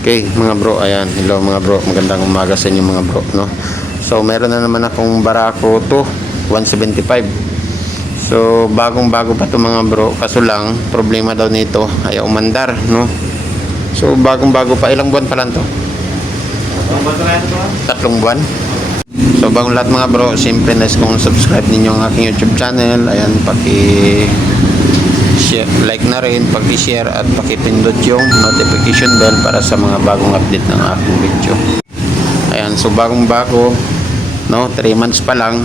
Okay, mga bro, ayan. Hello mga bro, magandang umaga sa inyo mga bro, no? So, meron na naman akong Barako 2 175. So, bagong-bago pa to mga bro. Kaso lang, problema daw nito, ayaw umandar, no? So, bagong-bago pa. Ilang buwan pa lang to? 3 buwan. So, bagong lahat mga bro, siyempre nice kung subscribe ninyo ang aking YouTube channel. Ayan, share, like na rin, paki-share at paki-pindot yung notification bell para sa mga bagong update ng aking video. Ayan, so bagong-bago, no, 3 months pa lang,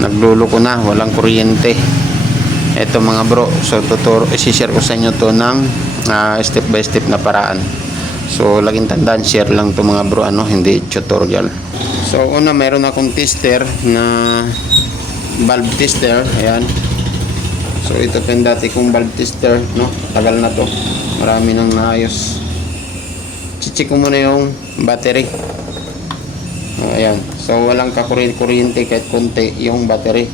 nagluluko na, walang kuryente. Ito mga bro, so i-share ko sa inyo to ng step by step na paraan. So laging tandaan, share lang to mga bro, hindi tutorial. So una, meron akong tester na valve tester, ayan. So ito pa yung dati kong valve tester, no? Tagal na to. Marami nang naayos. Chichik ko muna yung battery. Ayan. So walang kuryente kahit konti yung battery,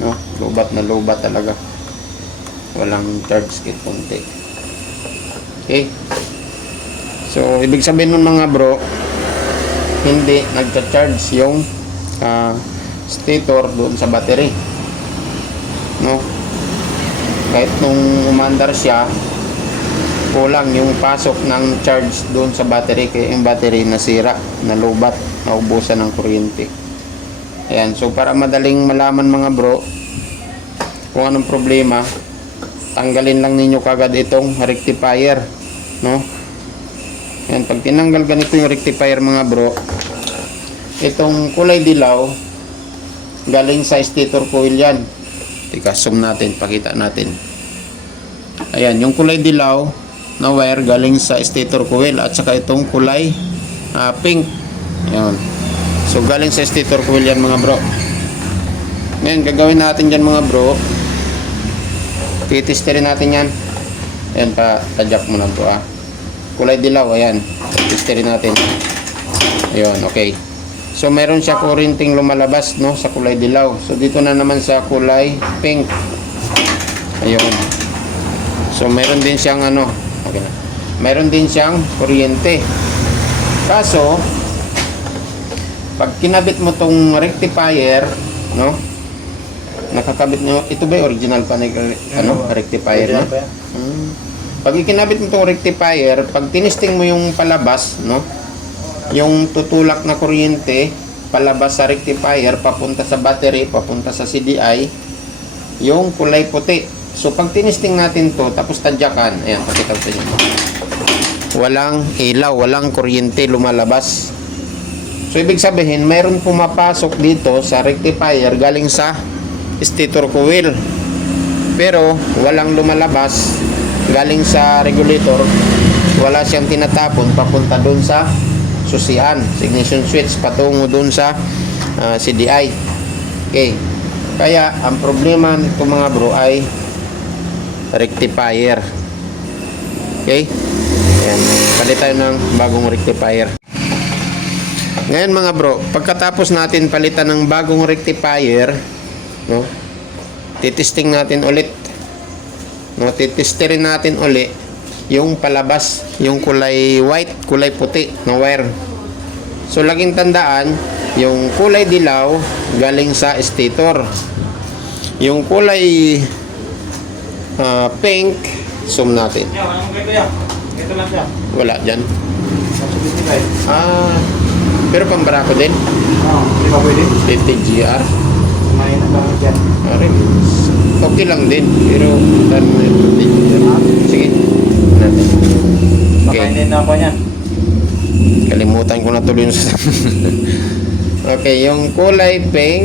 no? Lubat na lubat talaga. Walang charge kahit konti. Okay. So ibig sabihin nun mga bro, hindi nagcha-charge yung stator doon sa battery, no? Kahit nung umandar siya, kulang yung pasok ng charge doon sa battery, kaya yung battery nasira, nalubat, naubusan ng kuryente. Ayan, so para madaling malaman mga bro kung anong problema, tanggalin lang ninyo kagad itong rectifier, no? Ayan, pag tinanggal ganito yung rectifier mga bro, itong kulay dilaw galing sa stator coil yan. Tika, zoom natin, pakita natin. Ayan, yung kulay dilaw na wire galing sa stator coil, at saka itong kulay pink. Ayan. So galing sa stator coil yan mga bro. Ngayon, gagawin natin dyan mga bro, titesterin natin yan. Ayan, pa-tadyak mo na bro. Kulay dilaw, ayan. Testerin natin. Ayan, okay. So meron siya kuryenteng lumalabas, no, sa kulay dilaw. So dito na naman sa kulay pink. Ayun. So meron din siyang okay na. Meron din siyang kuryente. Kaso pag kinabit mo tong rectifier, no? Nakakabit nyo, ito ba yung original pa na rectifier na? Pag ikinabit mo tong rectifier, pag tinisting mo yung palabas, no? Yung tutulak na kuryente palabas sa rectifier papunta sa battery, papunta sa CDI, yung kulay puti. So pag tinisting natin to tapos tadyakan, ayan, pakita ko sa inyo, walang ilaw, walang kuryente lumalabas. So ibig sabihin mayroon pumapasok dito sa rectifier galing sa stator coil, pero walang lumalabas galing sa regulator. Wala siyang tinatapon papunta doon sa susian, ignition switch, patungo dun sa CDI. Okay. Kaya ang problema nito mga bro ay rectifier. Okay. Ayan. Palit tayo ng bagong rectifier. Ngayon mga bro, pagkatapos natin palitan ng bagong rectifier, no, titesting natin ulit, no, titesterin natin ulit yung palabas, yung kulay white, kulay puti na wire. So laging tandaan, yung kulay dilaw galing sa stator, yung kulay pink, zoom natin. Wala dyan. Pero pang Barako din. Di ba pwede? TTGR. May natanong dyan. Okay lang din, pero sige natin. Baka hindi na ako niyan. Kalimutan ko na tuloy yung okay, yung kulay pink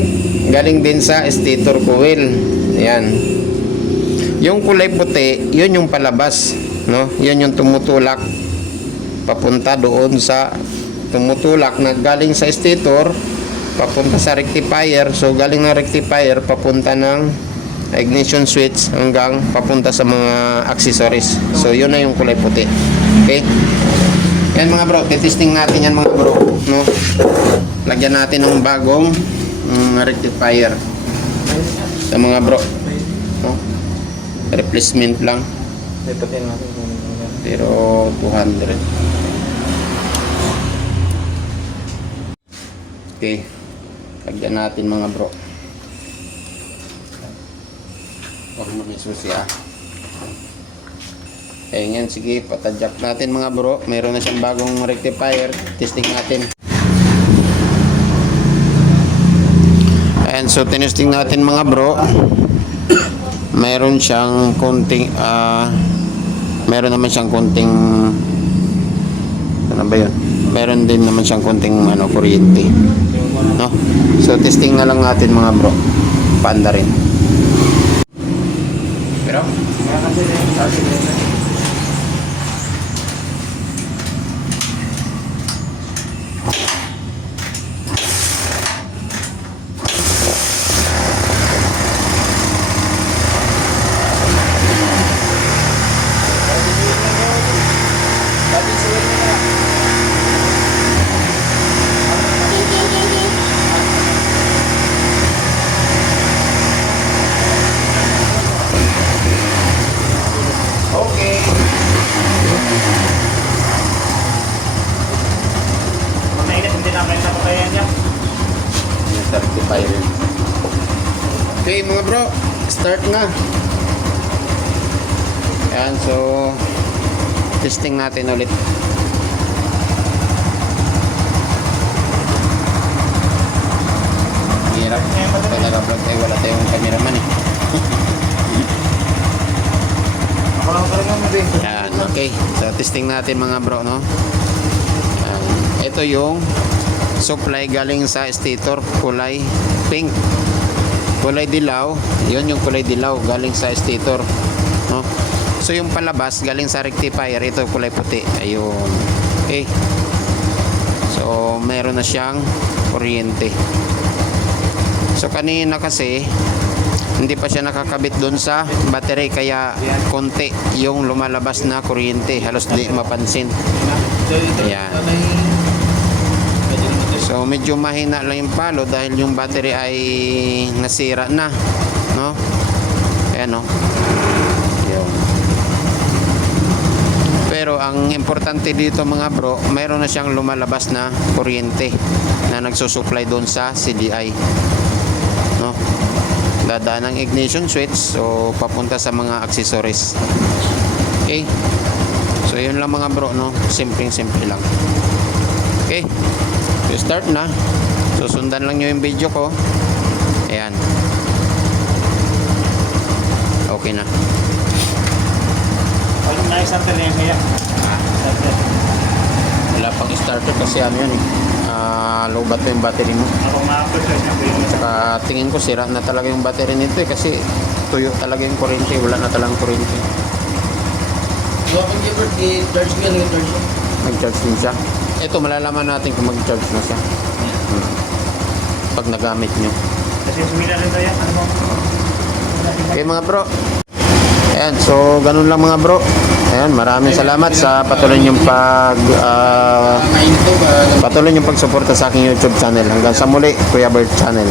galing din sa stator coil. Ayan. Yung kulay puti, yun yung palabas, no? Yun yung tumutulak papunta doon sa tumutulak na galing sa stator papunta sa rectifier. So galing ng rectifier papunta ng ignition switch hanggang papunta sa mga accessories. So yun na yung kulay puti. Okay? Yan mga bro, testing natin yan mga bro, no? Lagyan natin ng bagong rectifier sa mga bro, no? Replacement lang. Lipatin natin. Pero 200. Okay. Lagyan natin mga bro. Huwag mo may susi ah. Ayan, sige, patadyak natin mga bro. Meron na siyang bagong rectifier. Testing natin. Ayan, so tinesting natin mga bro. Meron siyang konting, meron naman siyang konting, ano ba yun? Meron din naman siyang konting kuryente. No? So testing na lang natin mga bro. Paanda rin. Pero? Kaya kasi din. Okay. Mainit, hindi namin sa patayan niya. Sa rectifier yun. Okay mga bro, start na. Ayan, so testing natin ulit. Hirap talaga vlog eh, wala tayong cameraman eh. Ako lang talaga mo din. Ayan, okay. So testing natin mga bro, no? Ayan. Ito yung supply galing sa stator, kulay pink. Kulay dilaw, yun yung kulay dilaw galing sa stator, no? So yung palabas galing sa rectifier, ito kulay puti. Ayun. Okay. So meron na siyang kuryente. So kanina kasi hindi pa siya nakakabit doon sa battery, kaya konti yung lumalabas na kuryente, halos di mapansin. Ayan. So medyo mahina lang yung palo dahil yung battery ay nasira na, no? Ayan, no? Yun. Pero ang importante dito mga bro, mayroon na siyang lumalabas na kuryente na nagsusupply doon sa CDI, no? Dadaan ng ignition switch, so papunta sa mga accessories. Okay, so yun lang mga bro, no? Simple lang. Okay, so start na. So sundan lang nyo yung video ko. Ayan, okay na. Ay, na-starter na yan kaya. Starter. Wala pang starter kasi ano yun eh, low bat yung battery mo. Ako ma-process na po yun. Saka tingin ko sira na talaga yung battery nito eh, kasi tuyo talaga yung kuryente, wala na talagang kuryente. Bakit Gilbert, i-charge ka lang i-charge mo? Nag-charge din siya. Ito malalaman natin kung mag-charge na siya pag nagamit nyo. Kasi sumila rin tayo. Ano mo? Okay mga bro, ayan, so ganun lang mga bro. Ayan, maraming salamat sa patuloy niyong patuloy niyong pagsuporta sa aking YouTube channel. Hanggang sa muli, Kuya Bert Channel.